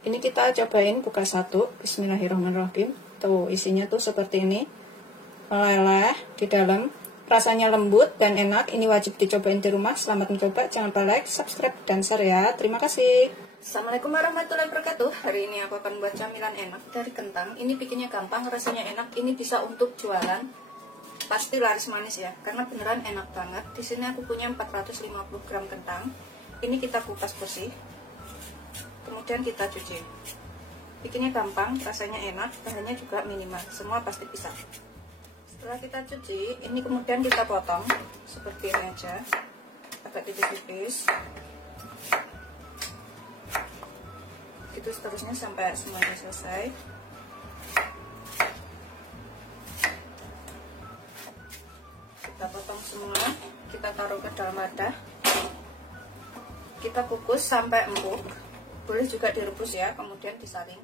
Ini kita cobain buka satu. Bismillahirrahmanirrahim. Tuh isinya tuh seperti ini, meleleh di dalam, rasanya lembut dan enak. Ini wajib dicobain di rumah. Selamat mencoba, jangan lupa like, subscribe, dan share ya. Terima kasih. Assalamualaikum warahmatullahi wabarakatuh. Hari ini aku akan buat camilan enak dari kentang. Ini bikinnya gampang, rasanya enak. Ini bisa untuk jualan, pasti laris manis ya, karena beneran enak banget. Di sini aku punya 450 gram kentang. Ini kita kupas bersih, kemudian kita cuci. Bikinnya gampang, rasanya enak, bahannya juga minimal, semua pasti bisa. Setelah kita cuci, ini kemudian kita potong seperti ini aja, agak tipis-tipis. Gitu seterusnya sampai semuanya selesai. Kita potong semua, kita taruh ke dalam wadah. Kita kukus sampai empuk. Boleh juga direbus ya, kemudian disaring.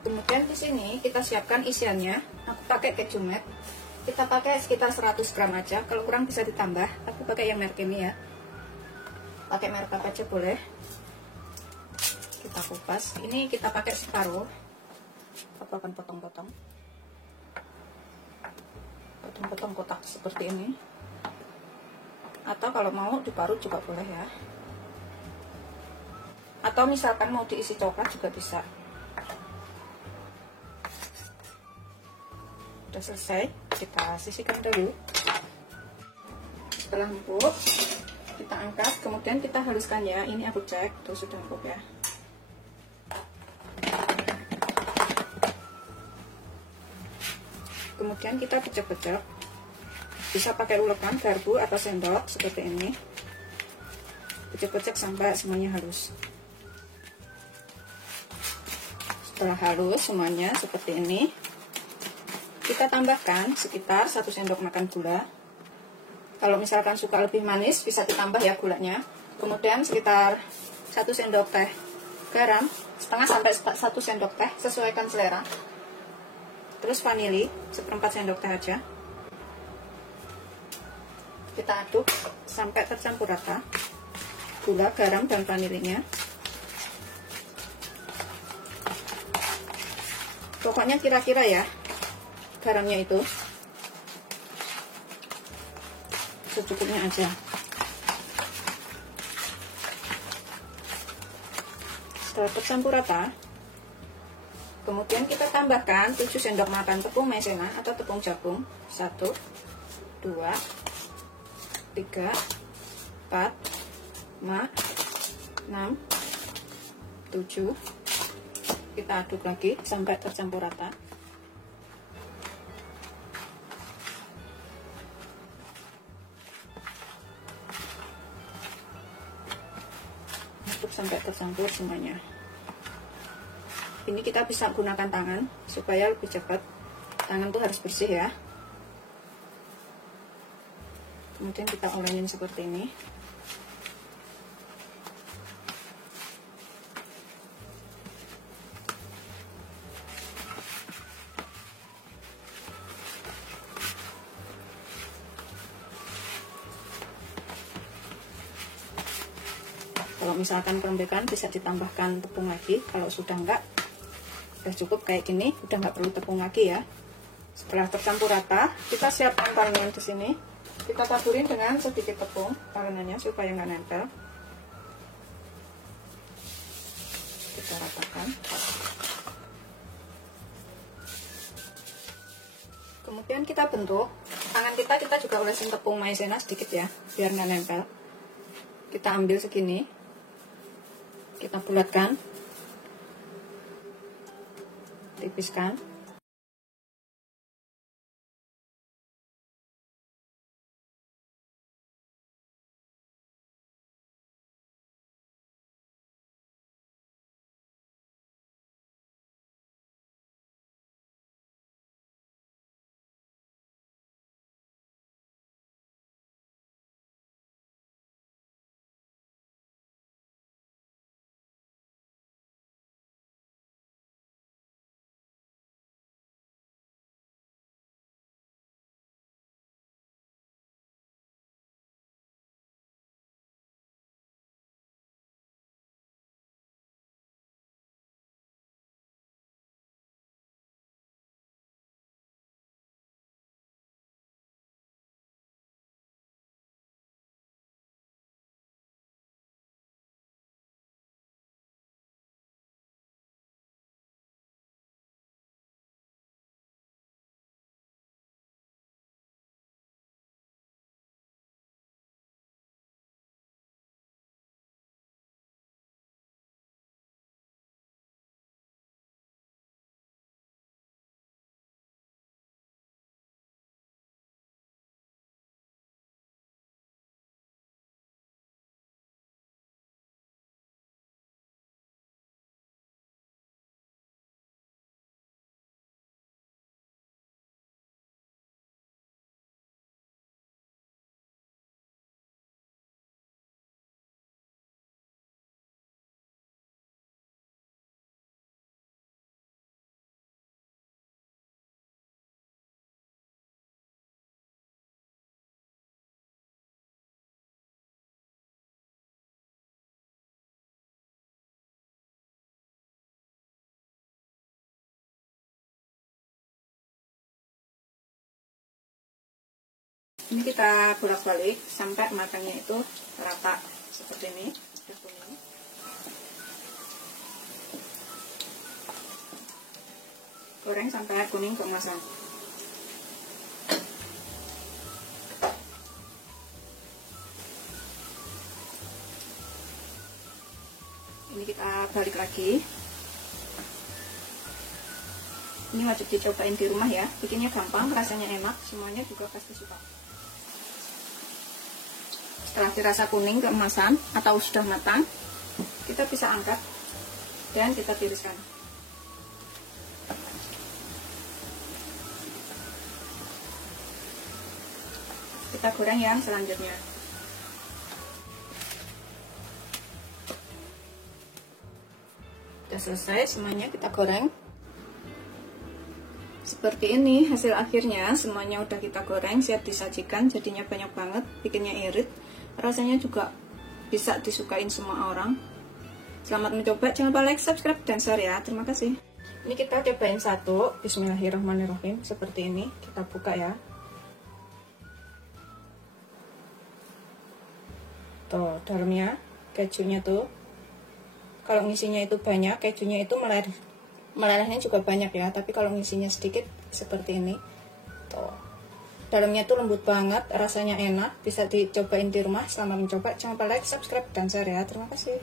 Kemudian di sini kita siapkan isiannya. Aku pakai keju Mac. Kita pakai sekitar 100 gram aja. Kalau kurang bisa ditambah. Aku pakai yang merek ini ya. Pakai merek apa aja boleh. Kita kupas. Ini kita pakai separuh. Aku akan potong-potong. Potong-potong kotak seperti ini. Atau kalau mau diparut juga boleh ya. Atau misalkan mau diisi coklat juga bisa. Udah selesai, kita sisihkan dulu. Setelah empuk, kita angkat, kemudian kita haluskan ya. Ini aku cek, tuh sudah empuk ya. Kemudian kita pecah-pecah. Bisa pakai ulekan, garpu, atau sendok seperti ini. Pecah-pecah sampai semuanya halus. Setelah halus semuanya seperti ini, kita tambahkan sekitar 1 sendok makan gula. Kalau misalkan suka lebih manis bisa ditambah ya gulanya. Kemudian sekitar 1 sendok teh garam, setengah sampai 1 sendok teh, sesuaikan selera. Terus vanili, 1/4 sendok teh aja. Kita aduk sampai tercampur rata gula, garam, dan vanilinya. Pokoknya kira-kira ya, garamnya itu secukupnya aja. Setelah tercampur rata, kemudian kita tambahkan 7 sendok makan tepung maizena atau tepung jagung. 1, 2, 3, 4, 5, 6, 7. Kita aduk lagi sampai tercampur rata. Aduk sampai tercampur semuanya. Ini kita bisa gunakan tangan supaya lebih cepat. Tangan tuh harus bersih ya. Kemudian kita olesin seperti ini. Kalau misalkan kelembekan bisa ditambahkan tepung lagi. Kalau sudah enggak, udah cukup kayak gini, udah nggak perlu tepung lagi ya. Setelah tercampur rata, kita siapkan talenan di sini. Kita taburin dengan sedikit tepung talenannya supaya nggak nempel. Kita ratakan. Kemudian kita bentuk. Tangan kita juga olesin tepung maizena sedikit ya, biar nggak nempel. Kita ambil segini, kita bulatkan, tipiskan. Ini kita bolak-balik sampai matangnya itu rata seperti ini. Udah kuning. Goreng sampai kuning keemasan. Ini kita balik lagi. Ini wajib dicobain di rumah ya, bikinnya gampang, rasanya enak, semuanya juga pasti suka. Setelah dirasa kuning keemasan atau sudah matang, kita bisa angkat dan kita tiriskan. Kita goreng yang selanjutnya. Sudah selesai semuanya kita goreng. Seperti ini hasil akhirnya, semuanya udah kita goreng, siap disajikan. Jadinya banyak banget, bikinnya irit, rasanya juga bisa disukain semua orang. Selamat mencoba, jangan lupa like, subscribe, dan share ya. Terima kasih. Ini kita cobain satu. Bismillahirrahmanirrahim. Seperti ini, kita buka ya. Tuh dalamnya kejunya tuh, kalau ngisinya itu banyak, kejunya itu melelehnya juga banyak ya, tapi kalau ngisinya sedikit seperti ini tuh, dalamnya tuh lembut banget, rasanya enak, bisa dicobain di rumah. Selamat mencoba, jangan lupa like, subscribe, dan share ya. Terima kasih.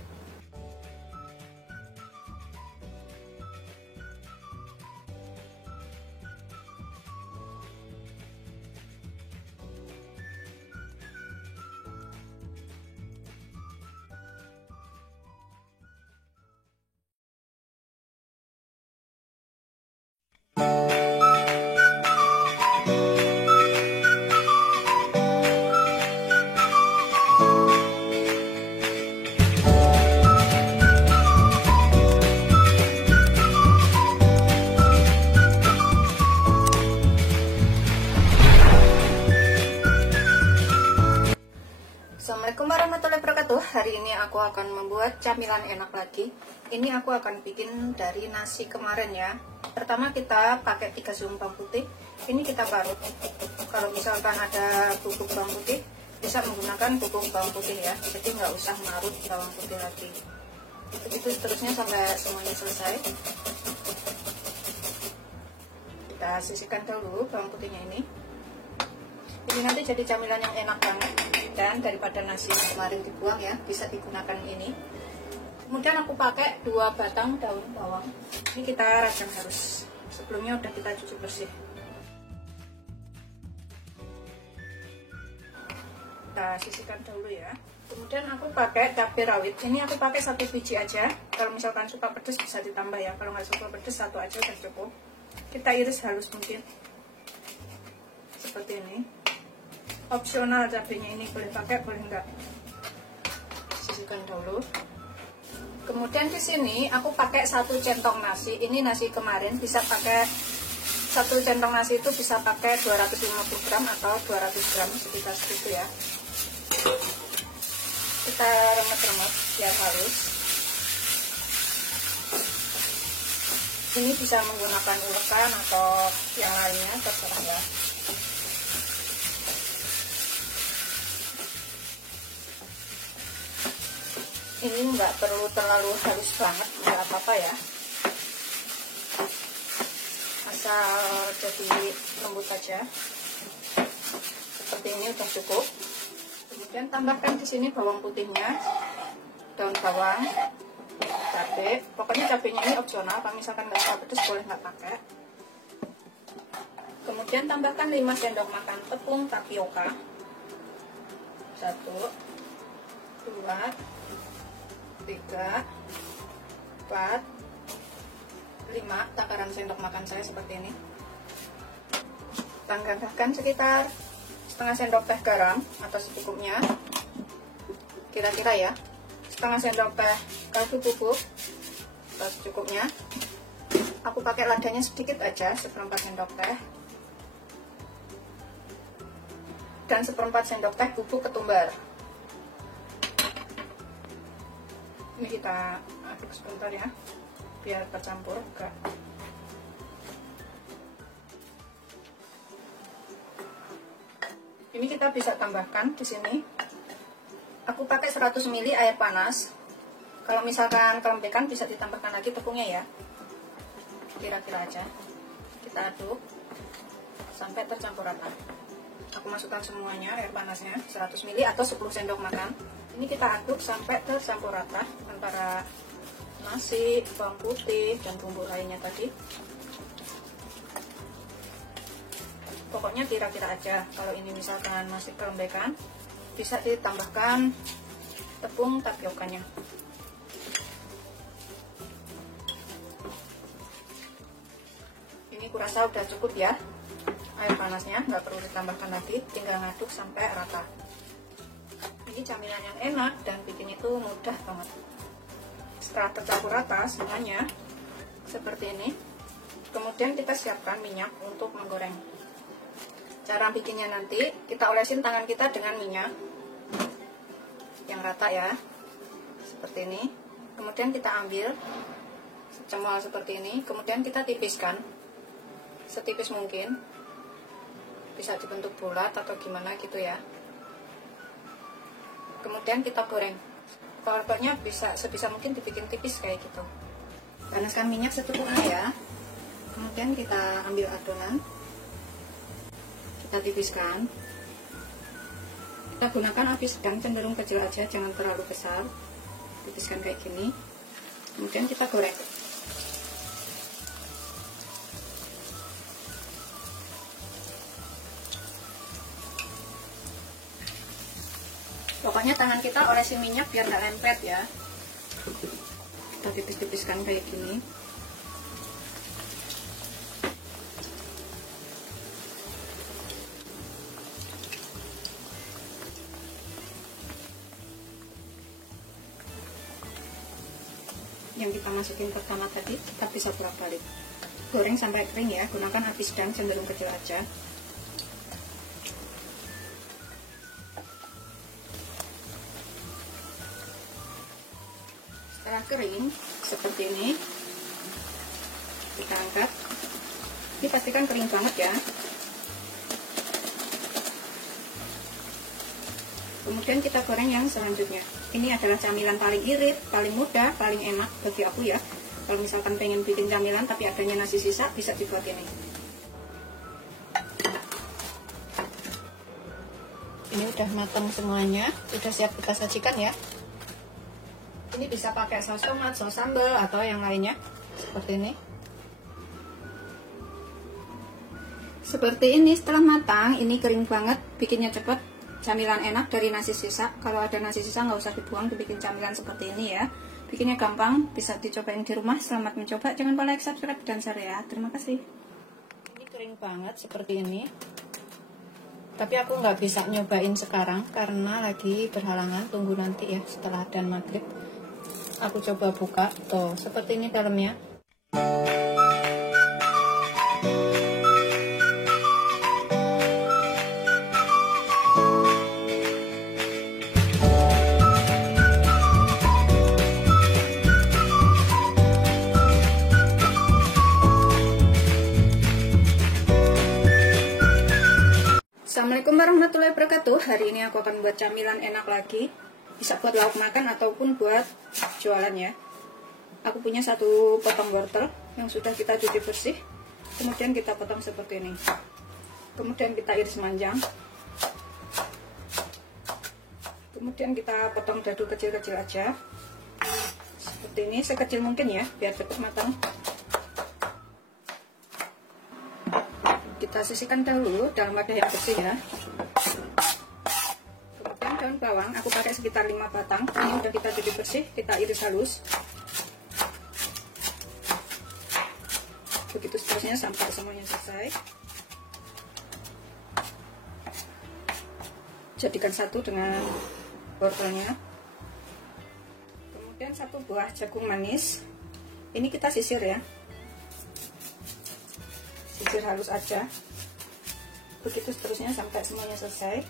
Assalamualaikum warahmatullahi wabarakatuh. Hari ini aku akan membuat camilan enak lagi. Ini aku akan bikin dari nasi kemarin ya. Pertama kita pakai 3 siung bawang putih. Ini kita parut. Kalau misalkan ada bubuk bawang putih, bisa menggunakan bubuk bawang putih ya. Jadi nggak usah marut bawang putih lagi. Itu seterusnya sampai semuanya selesai. Kita sisihkan dulu bawang putihnya ini. Ini nanti jadi camilan yang enak banget, dan daripada nasi yang kemarin dibuang ya, bisa digunakan ini. Kemudian aku pakai 2 batang daun bawang. Ini kita rajang halus. Sebelumnya udah kita cuci bersih. Kita sisihkan dulu ya. Kemudian aku pakai cabai rawit. Ini aku pakai 1 biji aja. Kalau misalkan suka pedas bisa ditambah ya. Kalau nggak suka pedas 1 aja udah cukup. Kita iris halus mungkin seperti ini. Opsional cabenya ini, boleh pakai boleh enggak. Sisihkan dulu. Kemudian di sini aku pakai 1 centong nasi. Ini nasi kemarin, bisa pakai 1 centong nasi itu bisa pakai 250 gram atau 200 gram sekitar segitu ya. Kita remet-remet biar halus. Ini bisa menggunakan ulekan atau yang lainnya, terserah ya. Ini nggak perlu terlalu halus banget, nggak apa-apa ya, asal jadi lembut aja. Seperti ini udah cukup. Kemudian tambahkan di sini bawang putihnya, daun bawang, cabai. Pokoknya cabenya ini opsional, kalau misalkan nggak suka pedas boleh nggak pakai. Kemudian tambahkan 5 sendok makan tepung tapioka. 1, 2, 3, 4, 5 takaran sendok makan saya seperti ini. Tambahkan sekitar setengah sendok teh garam atau secukupnya, kira-kira ya, setengah sendok teh kaldu bubuk atau secukupnya. Aku pakai ladanya sedikit aja, 1/4 sendok teh, dan 1/4 sendok teh bubuk ketumbar. Ini kita aduk sebentar ya, biar tercampur enggak. Ini kita bisa tambahkan di sini. Aku pakai 100 ml air panas. Kalau misalkan kelembekan bisa ditambahkan lagi tepungnya ya. Kira-kira aja. Kita aduk sampai tercampur rata. Aku masukkan semuanya air panasnya 100 ml atau 10 sendok makan. Ini kita aduk sampai tercampur rata antara nasi, bawang putih, dan bumbu lainnya tadi. Pokoknya kira-kira aja. Kalau ini misalkan masih kelembekan, bisa ditambahkan tepung tapiokanya. Ini kurasa udah cukup ya air panasnya, nggak perlu ditambahkan lagi, tinggal ngaduk sampai rata. Ini camilan yang enak dan bikin itu mudah banget. Setelah tercampur rata semuanya seperti ini, kemudian kita siapkan minyak untuk menggoreng. Cara bikinnya nanti kita olesin tangan kita dengan minyak yang rata ya, seperti ini. Kemudian kita ambil cemol seperti ini, kemudian kita tipiskan setipis mungkin, bisa dibentuk bulat atau gimana gitu ya. Kemudian kita goreng. Pokoknya bisa sebisa mungkin dibikin tipis kayak gitu. Panaskan minyak secukupnya ya. Kemudian kita ambil adonan, kita tipiskan. Kita gunakan api sedang, cenderung kecil aja, jangan terlalu besar. Tipiskan kayak gini. Kemudian kita goreng. Pokoknya tangan kita olesi minyak biar nggak lempet ya. Kita tipis-tipiskan kayak gini. Yang kita masukin pertama tadi kita bisa bolak-balik. Goreng sampai kering ya, gunakan api sedang, cenderung kecil aja. Setelah kering seperti ini, kita angkat. Ini pastikan kering banget ya. Kemudian kita goreng yang selanjutnya. Ini adalah camilan paling irit, paling mudah, paling enak bagi aku ya. Kalau misalkan pengen bikin camilan tapi adanya nasi sisa, bisa dibuat ini. Ini udah matang semuanya, udah siap kita sajikan ya. Ini bisa pakai saus tomat, saus sambal, atau yang lainnya. Seperti ini. Seperti ini setelah matang, ini kering banget, bikinnya cepet. Camilan enak dari nasi sisa. Kalau ada nasi sisa nggak usah dibuang, dibikin camilan seperti ini ya. Bikinnya gampang, bisa dicobain di rumah. Selamat mencoba, jangan lupa like, subscribe, dan share ya. Terima kasih. Ini kering banget seperti ini. Tapi aku nggak bisa nyobain sekarang karena lagi berhalangan. Tunggu nanti ya setelah adzan maghrib. Aku coba buka, tuh seperti ini dalamnya. Assalamualaikum warahmatullahi wabarakatuh. Hari ini aku akan buat camilan enak lagi. Bisa buat lauk makan ataupun buat jualan ya. Aku punya satu potong wortel yang sudah kita cuci bersih. Kemudian kita potong seperti ini. Kemudian kita iris panjang. Kemudian kita potong dadu kecil-kecil aja. Seperti ini, sekecil mungkin ya, biar cepat matang. Kita sisihkan dahulu dalam wadah yang bersih ya. Kemudian daun bawang aku pakai sekitar 5 batang. Ini udah kita cuci bersih, kita iris halus. Begitu seterusnya sampai semuanya selesai. Jadikan satu dengan wortelnya. Kemudian satu buah jagung manis. Ini kita sisir ya. Sisir halus aja. Begitu seterusnya sampai semuanya selesai.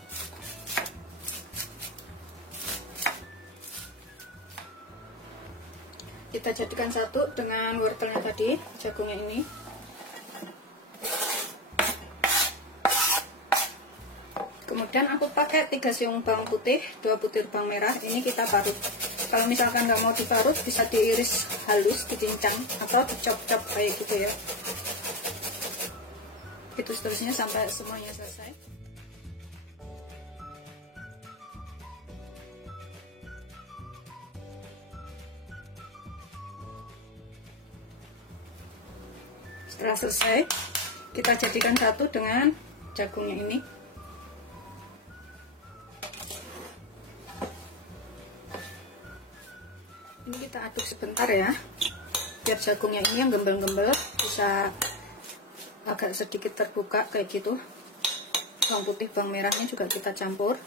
Kita jadikan satu dengan wortelnya tadi, jagungnya ini. Kemudian aku pakai 3 siung bawang putih, 2 butir bawang merah. Ini kita parut. Kalau misalkan nggak mau diparut, bisa diiris halus, dicincang atau dicop-cop kayak gitu ya. Itu seterusnya sampai semuanya selesai. Setelah selesai, kita jadikan satu dengan jagungnya ini. Ini kita aduk sebentar ya, biar jagungnya ini yang gembel-gembel bisa agak sedikit terbuka kayak gitu. Bawang putih, bawang merahnya juga kita campur.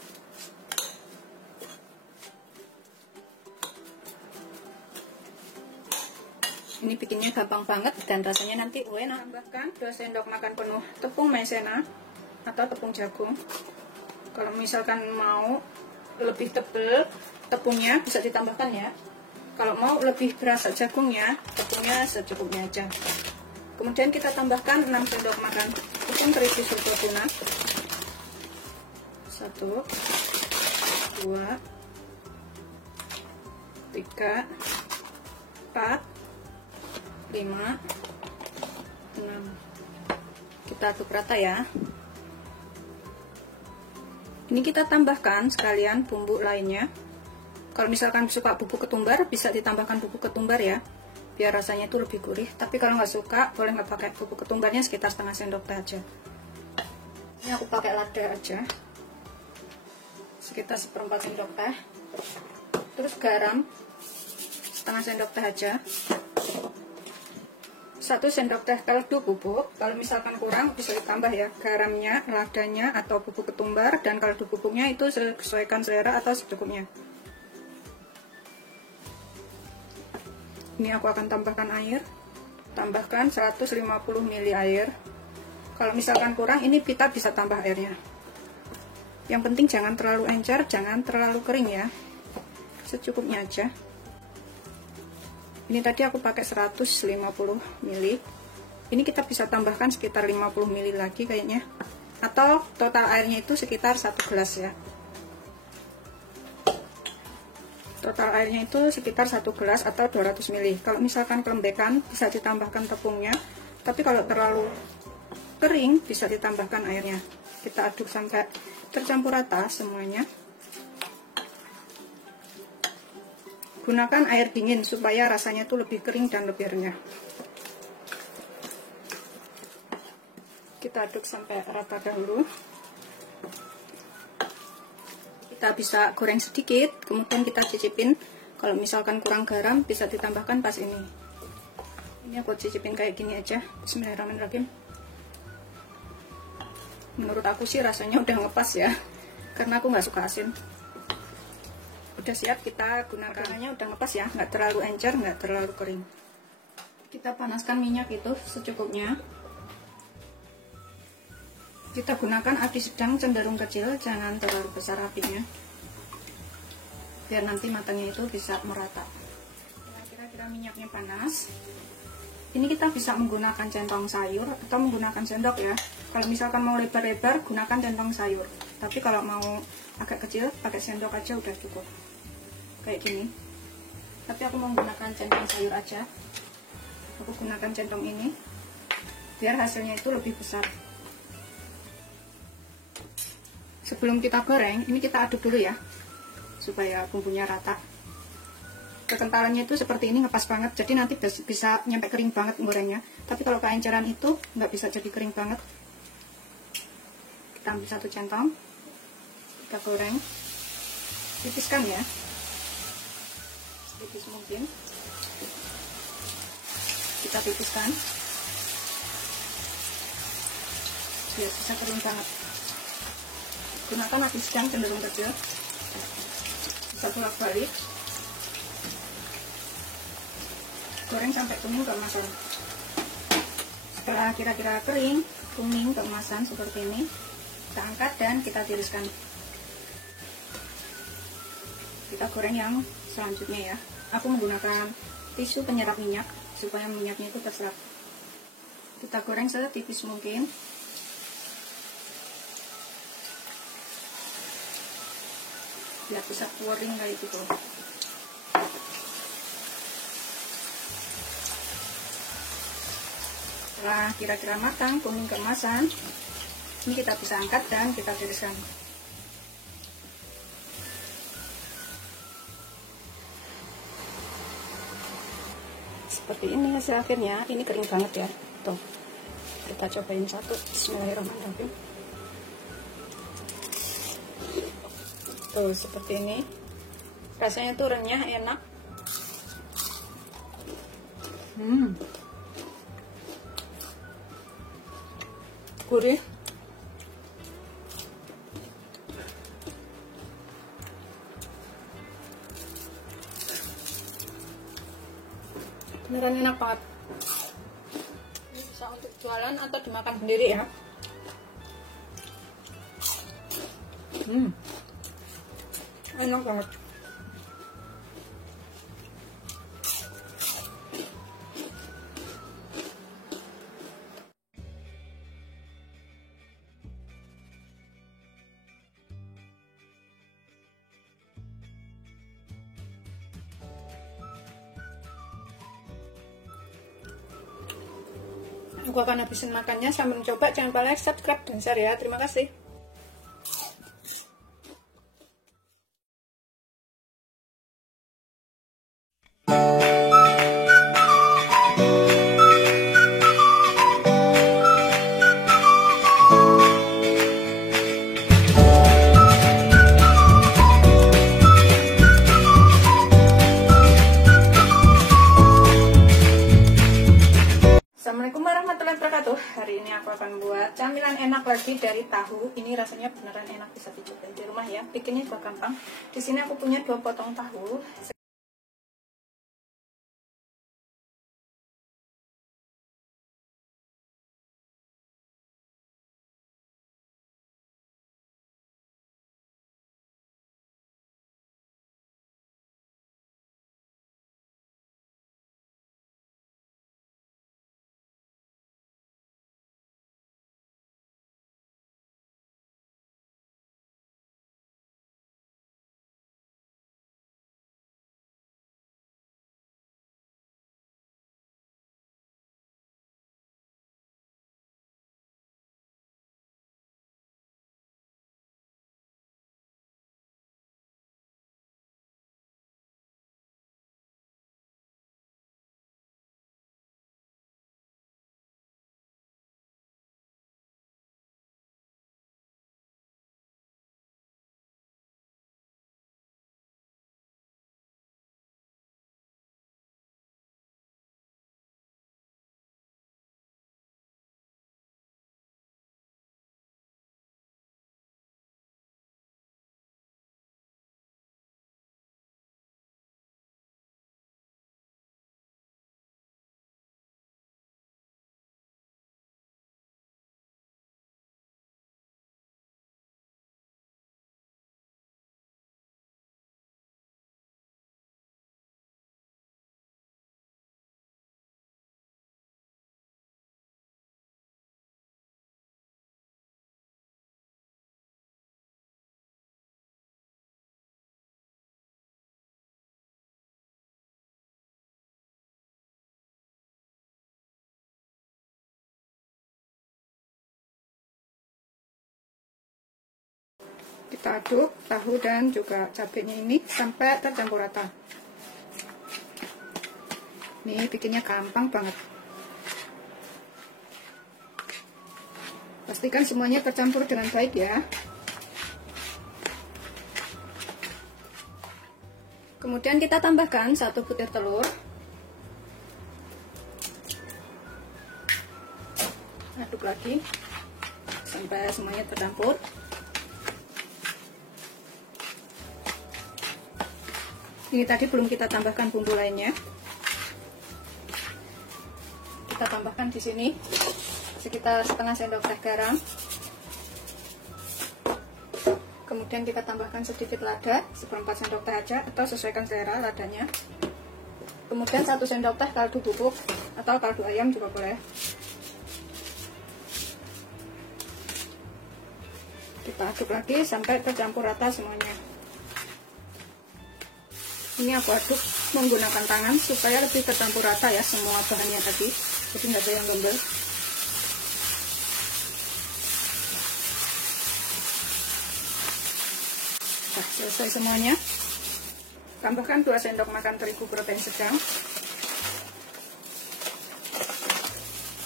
Ini bikinnya gampang banget dan rasanya nanti enak. Tambahkan 2 sendok makan penuh tepung maizena atau tepung jagung. Kalau misalkan mau lebih tebal tepungnya bisa ditambahkan ya. Kalau mau lebih berasa jagungnya, tepungnya secukupnya aja. Kemudian kita tambahkan 6 sendok makan tepung terigu serta tuna. 1, 2, 3, 4, 5, 6. Kita aduk rata ya. Ini kita tambahkan sekalian bumbu lainnya. Kalau misalkan suka bubuk ketumbar, bisa ditambahkan bubuk ketumbar ya, biar rasanya itu lebih gurih. Tapi kalau nggak suka, boleh nggak pakai bubuk ketumbarnya, sekitar setengah sendok teh aja. Ini aku pakai lada aja, sekitar 1/4 sendok teh. Terus garam setengah sendok teh aja. 1 sendok teh kaldu bubuk. Kalau misalkan kurang bisa ditambah ya, garamnya, ladanya, atau bubuk ketumbar, dan kaldu bubuknya itu sesuaikan selera atau secukupnya. Ini aku akan tambahkan air. Tambahkan 150 ml air. Kalau misalkan kurang, ini kita bisa tambah airnya. Yang penting jangan terlalu encer, jangan terlalu kering ya, secukupnya aja. Ini tadi aku pakai 150 ml. Ini kita bisa tambahkan sekitar 50 ml lagi kayaknya. Atau total airnya itu sekitar 1 gelas ya. Total airnya itu sekitar 1 gelas atau 200 ml. Kalau misalkan kelembekan bisa ditambahkan tepungnya. Tapi kalau terlalu kering bisa ditambahkan airnya. Kita aduk sampai tercampur rata semuanya. Gunakan air dingin supaya rasanya itu lebih kering dan lebih renyah. Kita aduk sampai rata dahulu. Kita bisa goreng sedikit, kemudian kita cicipin. Kalau misalkan kurang garam bisa ditambahkan pas ini. Ini aku cicipin kayak gini aja. Bismillahirrahmanirrahim. Menurut aku sih rasanya udah ngepas ya, karena aku nggak suka asin. Udah siap kita gunakan. Rasanya udah ngepas ya, nggak terlalu encer, nggak terlalu kering. Kita panaskan minyak itu secukupnya. Kita gunakan api sedang cenderung kecil, jangan terlalu besar apinya, biar nanti matangnya itu bisa merata. Kira-kira minyaknya panas. Ini kita bisa menggunakan centong sayur atau menggunakan sendok ya. Kalau misalkan mau lebar-lebar, gunakan centong sayur. Tapi kalau mau agak kecil, pakai sendok aja udah cukup. Kayak gini. Tapi aku mau menggunakan centong sayur aja. Aku gunakan centong ini, biar hasilnya itu lebih besar. Sebelum kita goreng, ini kita aduk dulu ya, supaya bumbunya rata. Kekentalannya itu seperti ini, ngepas banget, jadi nanti bisa nyampe kering banget gorengnya. Tapi kalau keenceran itu nggak bisa jadi kering banget. Kita ambil 1 centong, kita goreng, tipiskan ya, setipis mungkin. Kita tipiskan, biar bisa kering banget. Gunakan api sedang cenderung kecil. Bisa bolak-balik. Goreng sampai kuning keemasan. Setelah kira-kira kering, kuning keemasan seperti ini, kita angkat dan kita tiriskan. Kita goreng yang selanjutnya ya. Aku menggunakan tisu penyerap minyak supaya minyaknya itu terserap. Kita goreng setipis mungkin. biar bisa pouring kayak gitu. Setelah kira-kira matang, kuning keemasan, ini kita bisa angkat dan kita tiriskan. Seperti ini hasil akhirnya. Ini kering banget ya. Tuh, kita cobain satu. Bismillahirrahmanirrahim. Tuh, seperti ini. Rasanya tuh renyah, enak. Gurih. Beneran enak banget. Ini bisa untuk jualan atau dimakan sendiri ya. Enak banget. Aku akan habisin makannya sambil mencoba. Jangan lupa like, subscribe, dan share ya. Terima kasih. Assalamualaikum warahmatullahi wabarakatuh. Hari ini aku akan buat camilan enak lagi dari tahu. Ini rasanya beneran enak, bisa dicobain di rumah ya. Bikinnya juga gampang. Di sini aku punya 2 potong tahu. Kita aduk tahu dan juga cabenya ini sampai tercampur rata. Ini bikinnya gampang banget. Pastikan semuanya tercampur dengan baik ya. Kemudian kita tambahkan 1 butir telur. Aduk lagi sampai semuanya tercampur. Ini tadi belum kita tambahkan bumbu lainnya. Kita tambahkan di sini sekitar setengah sendok teh garam. Kemudian kita tambahkan sedikit lada, 1/4 sendok teh aja atau sesuaikan selera ladanya. Kemudian 1 sendok teh kaldu bubuk atau kaldu ayam juga boleh. Kita aduk lagi sampai tercampur rata semuanya. Ini aku aduk menggunakan tangan supaya lebih tercampur rata ya semua bahannya tadi, jadi nggak ada yang gembel. Nah, selesai semuanya. Tambahkan 2 sendok makan terigu protein sedang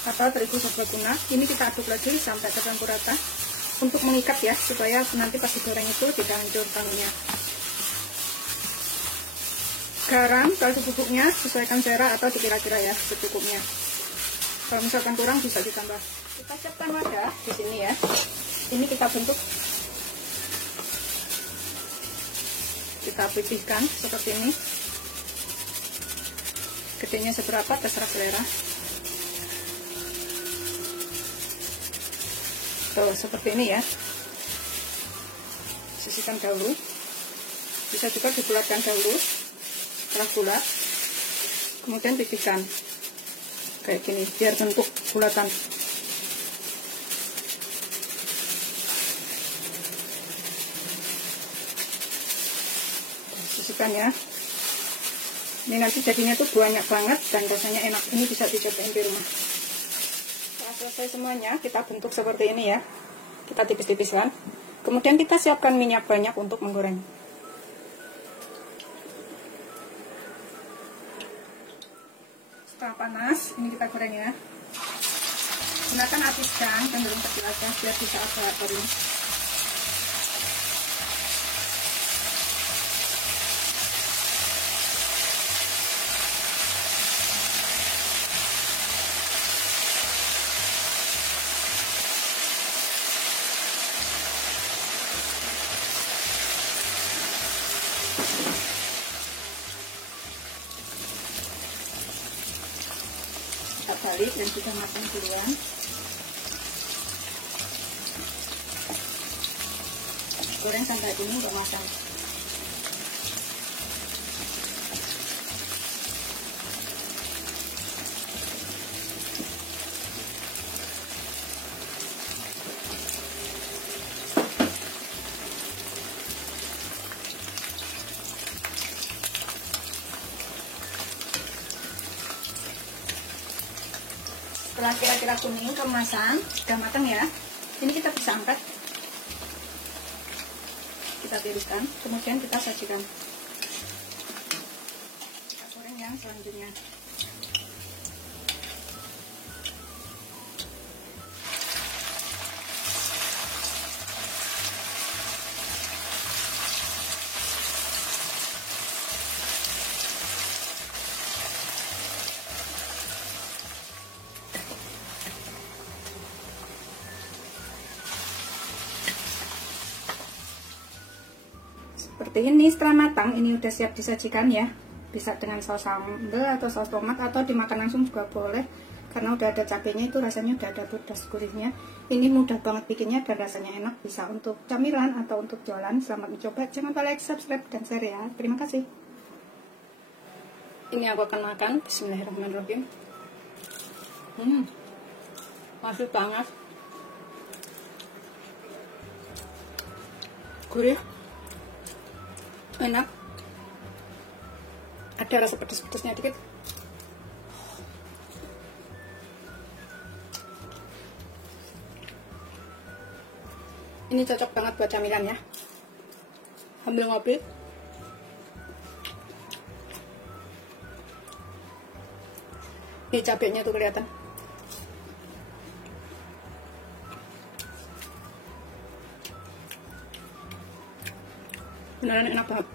atau terigu serbaguna. Ini kita aduk lagi sampai tercampur rata untuk mengikat ya, supaya nanti pas digoreng itu tidak hancur tahunya. Garam, kaldu bubuknya sesuaikan selera atau dikira-kira ya secukupnya. Kalau misalkan kurang bisa ditambah. Kita siapkan wadah di sini ya. Ini kita bentuk, kita pipihkan seperti ini. Gedenya seberapa terserah selera. Tuh, seperti ini ya. Sisihkan dahulu. Bisa juga dibulatkan dahulu. Setelah bulat, kemudian pipihkan kayak gini biar bentuk bulatan. Sisihkan ya. Ini nanti jadinya tuh banyak banget dan rasanya enak. Ini bisa dicobain di rumah. Setelah selesai semuanya, kita bentuk seperti ini ya. Kita tipis-tipiskan. Kemudian kita siapkan minyak banyak untuk menggoreng. Setelah panas, ini kita goreng ya. Gunakan api sedang cenderung kecil aja biar bisa agar ini. Kita balik dan sudah matang duluan. Goreng sampai ini untuk matang. Setelah kira-kira kuning kemasan, sudah matang ya. Ini kita bisa angkat. Kita tiriskan, kemudian kita sajikan. Kita goreng yang selanjutnya. Seperti ini setelah matang, ini udah siap disajikan ya. Bisa dengan saus sambal atau saus tomat atau dimakan langsung juga boleh. Karena udah ada cabenya itu rasanya udah ada pedas gurihnya. Ini mudah banget bikinnya dan rasanya enak. Bisa untuk camilan atau untuk jualan. Selamat mencoba. Jangan lupa like, subscribe, dan share ya. Terima kasih. Ini aku akan makan. Bismillahirrahmanirrahim. Masih banget. Gurih. Enak, ada rasa pedas-pedasnya dikit. Ini cocok banget buat camilan ya, sambil ngopi. Ini cabenya tuh kelihatan. Beneran enak banget.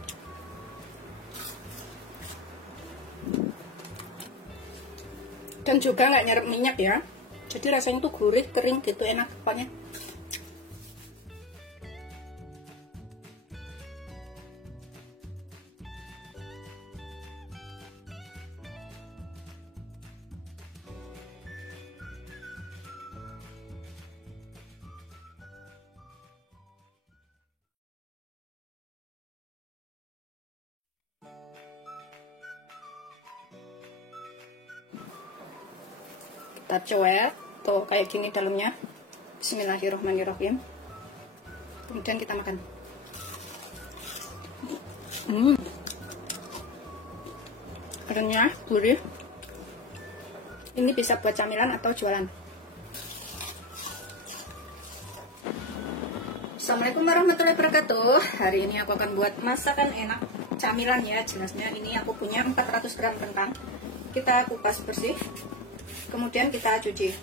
Dan juga nggak nyerap minyak ya. Jadi rasanya tuh gurih, kering gitu, enak pokoknya. Kita cuek tuh kayak gini dalamnya. Bismillahirrahmanirrahim. Kemudian kita makan. renyah, gurih. Ini bisa buat camilan atau jualan. Assalamualaikum warahmatullahi wabarakatuh. Hari ini aku akan buat masakan enak camilan ya. Jelasnya ini aku punya 400 gram kentang. Kita kupas bersih, kemudian kita cuci.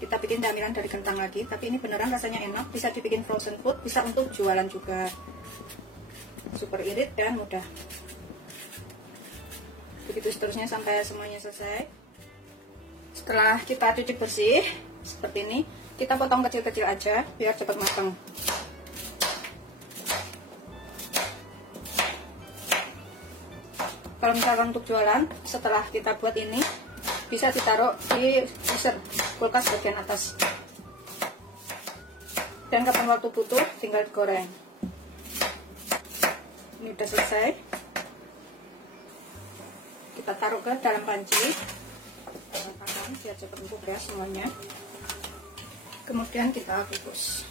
Kita bikin camilan dari kentang lagi, tapi ini beneran rasanya enak. Bisa dibikin frozen food, bisa untuk jualan juga. Super irit dan mudah. Begitu seterusnya sampai semuanya selesai. Setelah kita cuci bersih seperti ini, kita potong kecil-kecil aja biar cepat matang. Kalau misalkan untuk jualan, setelah kita buat ini bisa ditaruh di freezer, kulkas bagian atas. Dan kapan waktu butuh tinggal digoreng. Ini udah selesai. Kita taruh ke dalam panci, biar cepat empuk ya semuanya. Kemudian kita kukus.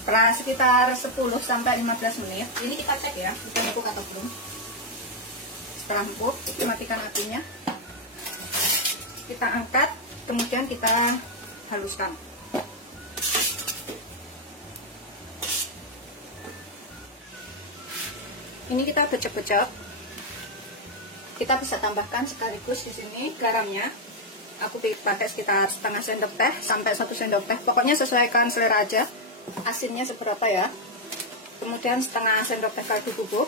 Setelah sekitar 10-15 menit, ini kita cek ya, udah empuk atau belum. Setelah empuk, matikan apinya. Kita angkat, kemudian kita haluskan. Ini kita becek-becek. Kita bisa tambahkan sekaligus di sini garamnya. Aku pakai sekitar setengah sendok teh sampai 1 sendok teh. Pokoknya sesuaikan selera aja. Asinnya seberapa ya. Kemudian setengah sendok teh kaldu bubuk.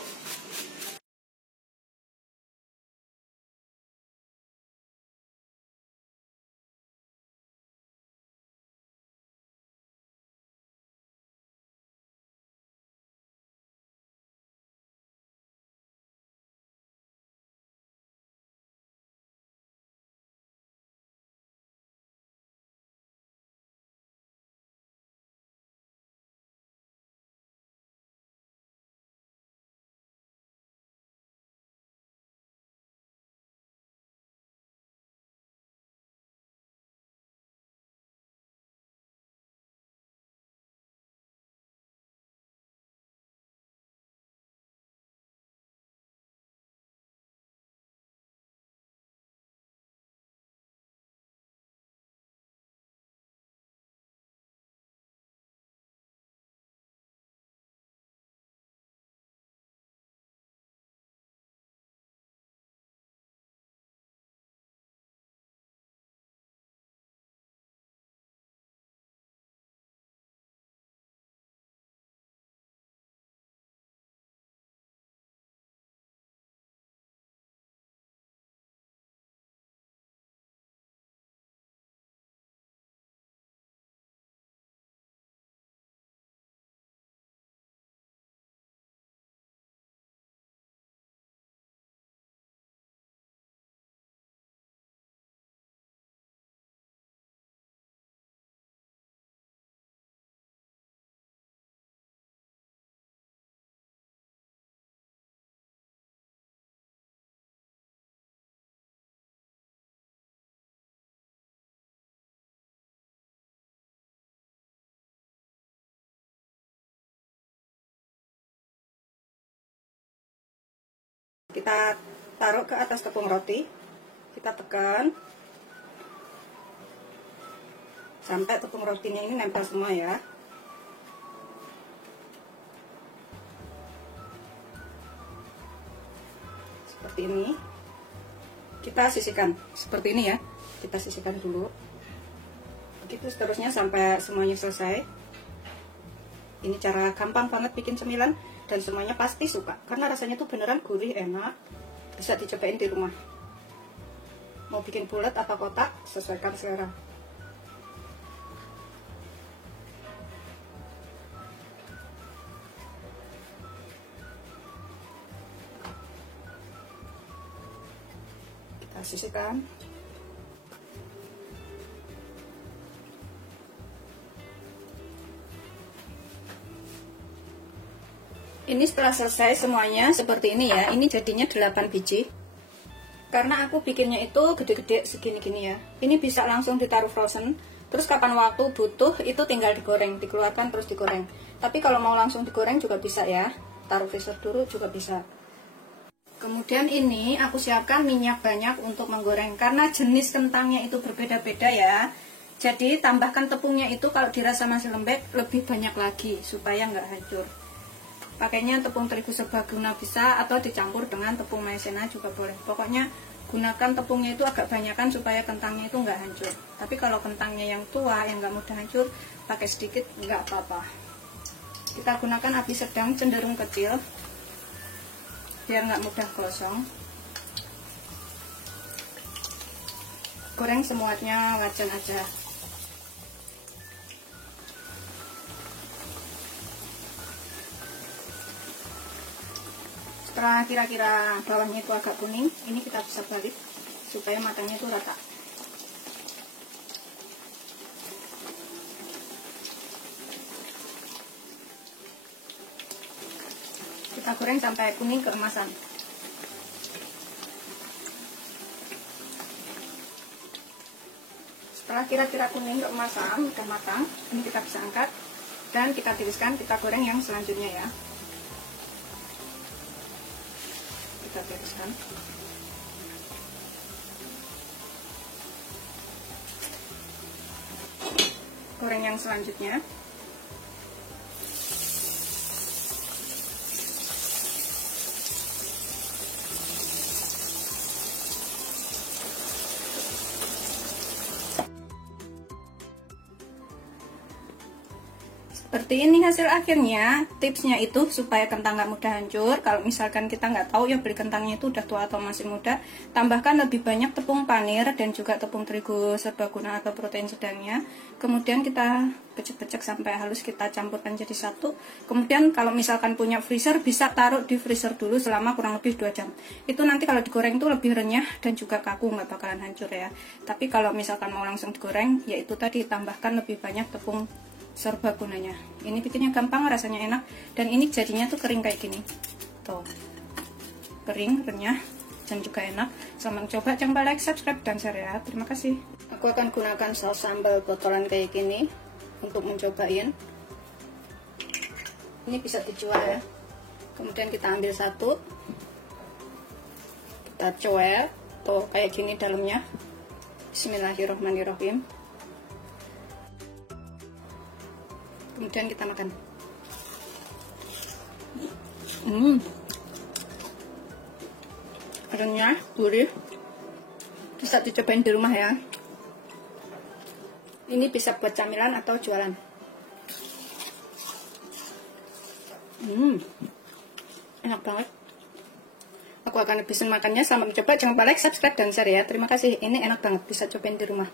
Kita taruh ke atas tepung roti, kita tekan sampai tepung rotinya ini nempel semua ya. Seperti ini. Kita sisihkan seperti ini ya. Kita sisihkan dulu. Begitu seterusnya sampai semuanya selesai. Ini cara gampang banget bikin cemilan dan semuanya pasti suka karena rasanya tuh beneran gurih, enak. Bisa dicobain di rumah. Mau bikin bulat atau kotak, sesuaikan selera. Kita sisihkan. Ini setelah selesai semuanya seperti ini ya. Ini jadinya 8 biji. Karena aku bikinnya itu gede-gede segini-gini ya. Ini bisa langsung ditaruh frozen Terus kapan waktu butuh itu tinggal digoreng, dikeluarkan terus digoreng. Tapi kalau mau langsung digoreng juga bisa ya, taruh freezer dulu juga bisa. Kemudian ini aku siapkan minyak banyak untuk menggoreng, karena jenis kentangnya itu berbeda-beda ya. Jadi tambahkan tepungnya itu kalau dirasa masih lembek lebih banyak lagi supaya nggak hancur. Pakainya tepung terigu serbaguna bisa, atau dicampur dengan tepung maizena juga boleh. Pokoknya gunakan tepungnya itu agak banyakan supaya kentangnya itu nggak hancur. Tapi kalau kentangnya yang tua yang nggak mudah hancur, pakai sedikit nggak apa-apa. Kita gunakan api sedang cenderung kecil biar nggak mudah gosong. Goreng semuanya wajan aja. Setelah kira-kira bawahnya itu agak kuning, ini kita bisa balik supaya matangnya itu rata. Kita goreng sampai kuning keemasan. Setelah kira-kira kuning keemasan, udah matang, ini kita bisa angkat dan kita tiriskan, kita goreng yang selanjutnya ya. Kita tiriskan. Goreng yang selanjutnya. Seperti ini hasil akhirnya. Tipsnya itu supaya kentang nggak mudah hancur. Kalau misalkan kita nggak tahu ya beli kentangnya itu udah tua atau masih muda, tambahkan lebih banyak tepung panir dan juga tepung terigu serbaguna atau protein sedangnya. Kemudian kita pecek-pecek sampai halus, kita campurkan jadi satu. Kemudian kalau misalkan punya freezer, bisa taruh di freezer dulu selama kurang lebih 2 jam. Itu nanti kalau digoreng itu lebih renyah dan juga kaku, nggak bakalan hancur ya. Tapi kalau misalkan mau langsung digoreng, yaitu tadi tambahkan lebih banyak tepung serbagunanya. Ini bikinnya gampang, rasanya enak, dan ini jadinya tuh kering kayak gini. Tuh. Kering, renyah, dan juga enak. Selamat coba, jangan lupa like, subscribe, dan share ya. Terima kasih. Aku akan gunakan saus sambal botolan kayak gini untuk mencobain. Ini bisa dijual ya. Kemudian kita ambil satu. Kita coel. Tuh, kayak gini dalamnya. Bismillahirrahmanirrahim. Kemudian kita makan. Renyah, gurih. Bisa dicobain di rumah ya. Ini bisa buat camilan atau jualan. Enak banget. Aku akan habisin makannya. Selamat mencoba. Jangan lupa like, subscribe, dan share ya. Terima kasih. Ini enak banget. Bisa cobain di rumah.